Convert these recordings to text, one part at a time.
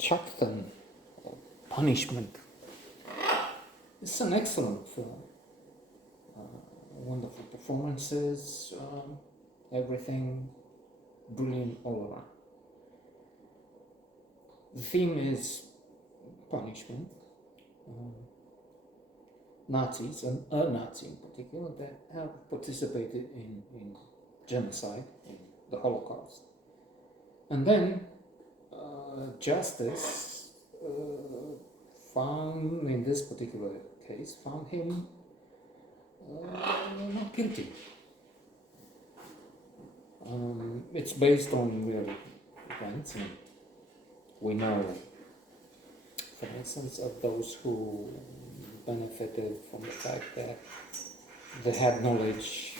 Schachten, or Punishment. It's an excellent film. Wonderful performances, everything brilliant all around. The theme is punishment. Nazis, and a Nazi in particular, that have participated in genocide, in the Holocaust. And then justice found, in this particular case, found him not guilty. It's based on real events, and we know, for instance, of those who benefited from the fact that they had knowledge,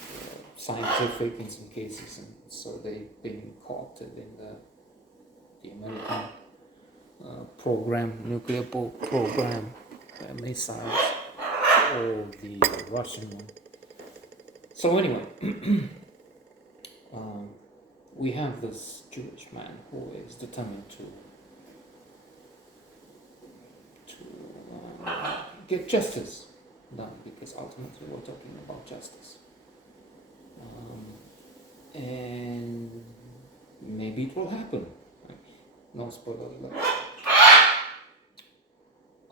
scientific in some cases, and so they've been co-opted in the American program, nuclear program, missiles, or the Russian one. So anyway, we have this Jewish man who is determined to get justice done, because ultimately we're talking about justice. And maybe it will happen. No spoiler alert.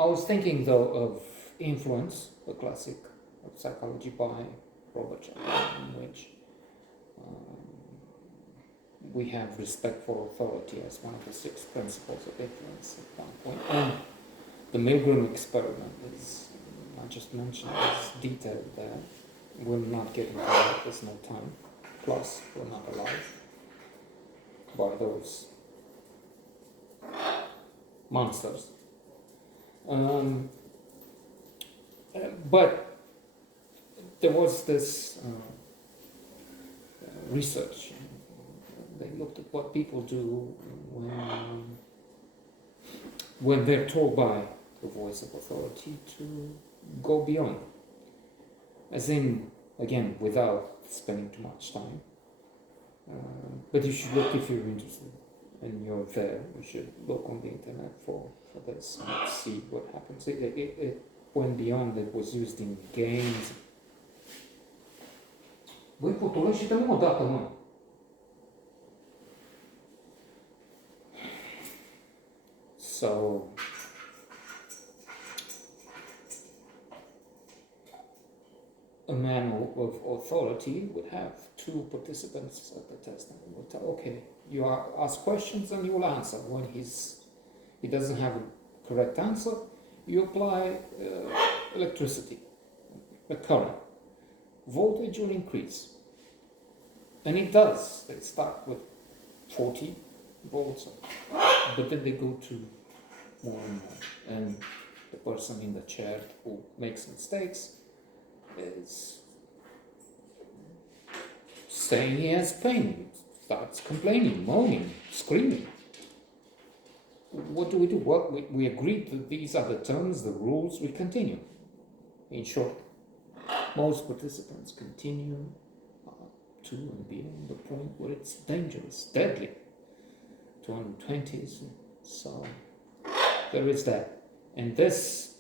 I was thinking though of Influence, a classic of psychology by Robert Schachten, in which we have respect for authority as one of the 6 principles of influence at one point. And the Milgram experiment is, I just mentioned, is detailed there. We'll not get into that, there's no time. Plus, we're not alive by those monsters. But there was this research. They looked at what people do when they're told by the voice of authority to go beyond. As in, again, without spending too much time. But you should look, if you're interested and you're there, you should look on the internet for this and see what happens. It went beyond, it was used in games. Voi potolește-te-mă odată, mă! So, a man of authority would have 2 participants at the test, and would tell, okay, you ask questions and you will answer. When he doesn't have a correct answer, you apply electricity, a current. Voltage will increase. And it does. They start with 40 volts, but then they go to more and more. And the person in the chair who makes mistakes is saying he has pain, starts complaining, moaning, screaming. What do? Well, we agreed that these are the terms, the rules, we continue. In short, most participants continue to and beyond the point where it's dangerous, deadly, 220s. So there is that. And this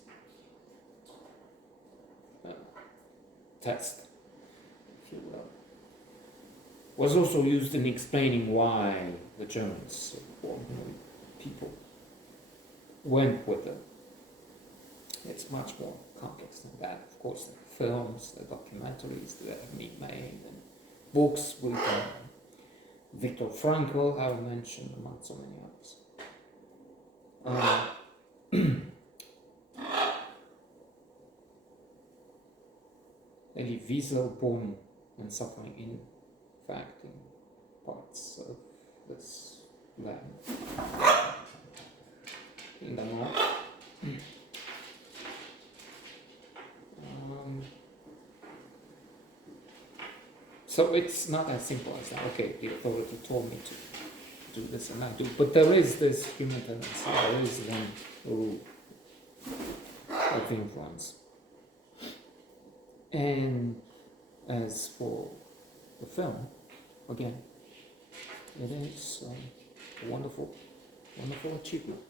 test, if you will, was also used in explaining why the Germans, ordinary people, went with them. It's much more complex than that. Of course, there are films, there are documentaries that have been made, and books written. Viktor Frankl, I mentioned, among so many others. Elie Wiesel, born and suffering in fact in parts of this land in the north. So it's not as simple as that. Okay, the authority told me to do this and I do, but there is this human tendency, there is one rule of influence. And as for the film, again, it is a wonderful, wonderful achievement.